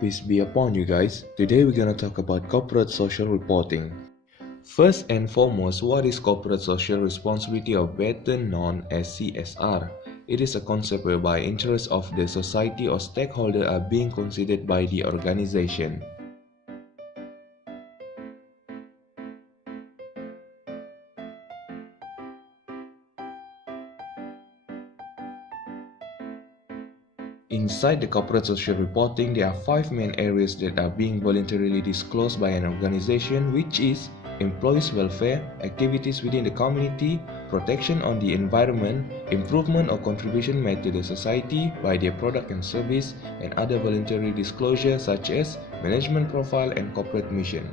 Peace be upon you guys. Today we're gonna talk about corporate social reporting. First and foremost, what is corporate social responsibility, or better known as CSR? It is a concept whereby interests of the society or stakeholder are being considered by the organization. Inside the corporate social reporting, there are 5 main areas that are being voluntarily disclosed by an organization, which is employees' welfare, activities within the community, protection on the environment, improvement or contribution made to the society by their product and service, and other voluntary disclosures such as management profile and corporate mission.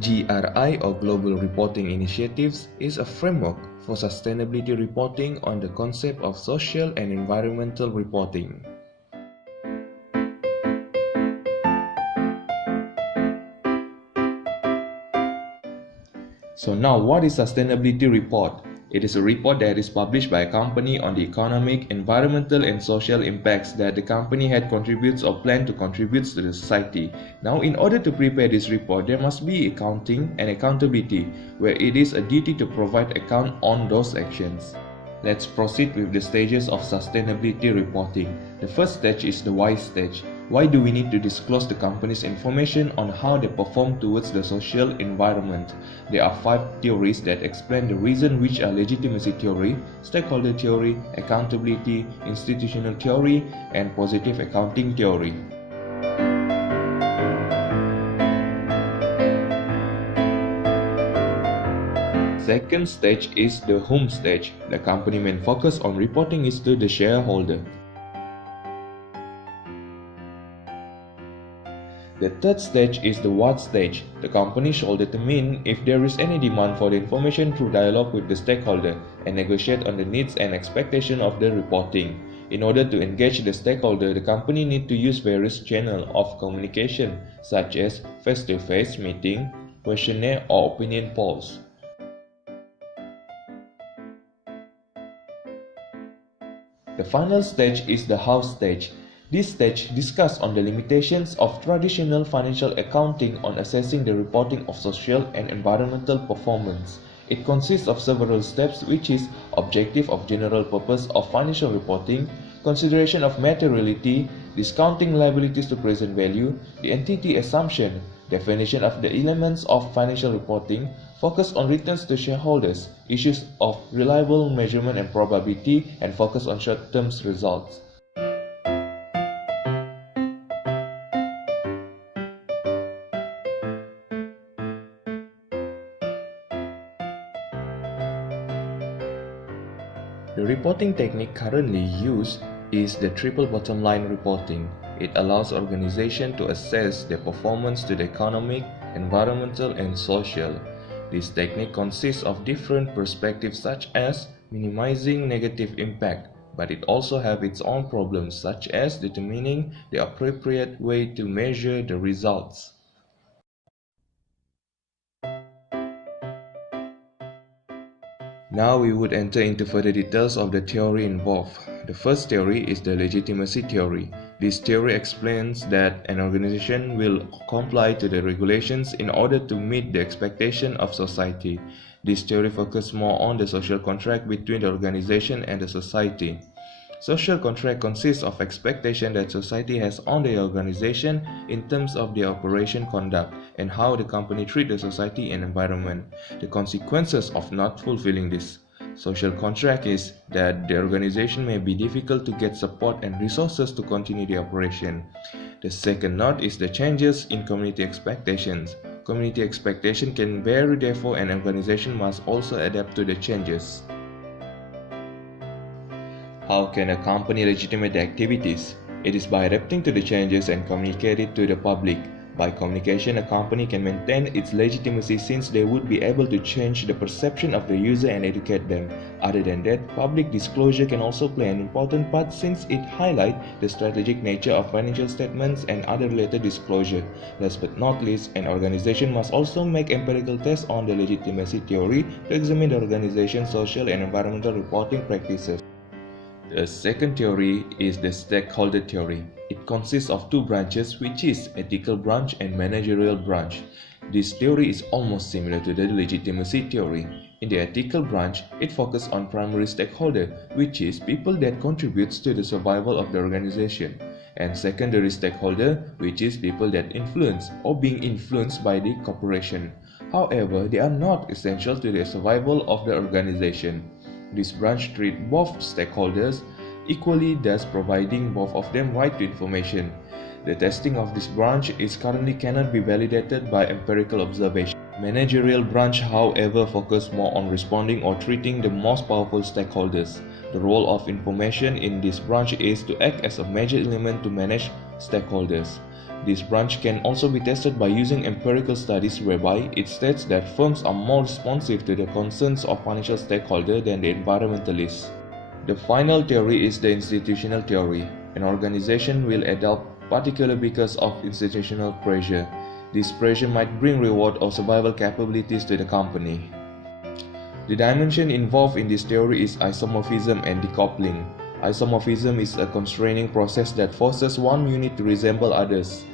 GRI, or Global Reporting Initiatives, is a framework for sustainability reporting on the concept of social and environmental reporting. So now, what is sustainability report? It is a report that is published by a company on the economic, environmental, and social impacts that the company had contributes or planned to contribute to the society. Now, in order to prepare this report, there must be accounting and accountability, where it is a duty to provide account on those actions. Let's proceed with the stages of sustainability reporting. The first stage is the why stage. Why do we need to disclose the company's information on how they perform towards the social environment? There are 5 theories that explain the reason, which are legitimacy theory, stakeholder theory, accountability, institutional theory, and positive accounting theory. Second stage is the whom stage. The company main focus on reporting is to the shareholder. The third stage is the what stage. The company should determine if there is any demand for the information through dialogue with the stakeholder and negotiate on the needs and expectation of the reporting. In order to engage the stakeholder, the company needs to use various channels of communication such as face-to-face meeting, questionnaire, or opinion polls. The final stage is the how stage. This stage discusses on the limitations of traditional financial accounting on assessing the reporting of social and environmental performance. It consists of several steps, which is objective of general purpose of financial reporting, consideration of materiality, discounting liabilities to present value, the entity assumption, definition of the elements of financial reporting, focus on returns to shareholders, issues of reliable measurement and probability, and focus on short-term results. The reporting technique currently used is the triple bottom line reporting. It allows organizations to assess their performance to the economic, environmental, and social. This technique consists of different perspectives such as minimizing negative impact, but it also has its own problems such as determining the appropriate way to measure the results. Now we would enter into further details of the theory involved. The first theory is the legitimacy theory. This theory explains that an organization will comply to the regulations in order to meet the expectation of society. This theory focuses more on the social contract between the organization and the society. Social contract consists of expectation that society has on the organization in terms of their operation conduct and how the company treats the society and environment. The consequences of not fulfilling this social contract is that the organization may be difficult to get support and resources to continue the operation. The second note is the changes in community expectations. Community expectation can vary, therefore an organization must also adapt to the changes. How can a company legitimate the activities? It is by adapting to the changes and communicate it to the public. By communication, a company can maintain its legitimacy since they would be able to change the perception of the user and educate them. Other than that, public disclosure can also play an important part since it highlights the strategic nature of financial statements and other related disclosure. Last but not least, an organization must also make empirical tests on the legitimacy theory to examine the organization's social and environmental reporting practices. The second theory is the stakeholder theory. It consists of two branches, which is ethical branch and managerial branch. This theory is almost similar to the legitimacy theory. In the ethical branch, it focuses on primary stakeholder, which is people that contributes to the survival of the organization, and secondary stakeholder, which is people that influence or being influenced by the corporation. However, they are not essential to the survival of the organization. This branch treats both stakeholders equally, thus providing both of them right to information. The testing of this branch is currently cannot be validated by empirical observation. Managerial branch, however, focus more on responding or treating the most powerful stakeholders. The role of information in this branch is to act as a major element to manage stakeholders. This branch can also be tested by using empirical studies whereby it states that firms are more responsive to the concerns of financial stakeholders than the environmentalists. The final theory is the institutional theory. An organization will adopt particularly because of institutional pressure. This pressure might bring reward or survival capabilities to the company. The dimension involved in this theory is isomorphism and decoupling. Isomorphism is a constraining process that forces one unit to resemble others.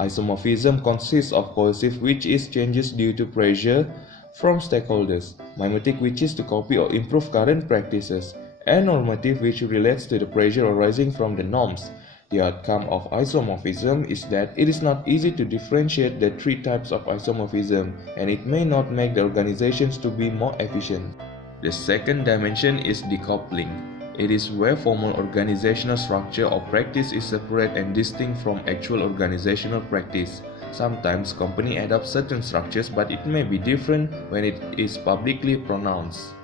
Isomorphism consists of coercive, which is changes due to pressure from stakeholders, mimetic, which is to copy or improve current practices, and normative, which relates to the pressure arising from the norms. The outcome of isomorphism is that it is not easy to differentiate the three types of isomorphism, and it may not make the organizations to be more efficient. The second dimension is decoupling. It is where formal organizational structure or practice is separate and distinct from actual organizational practice. Sometimes company adopt certain structures, but it may be different when it is publicly pronounced.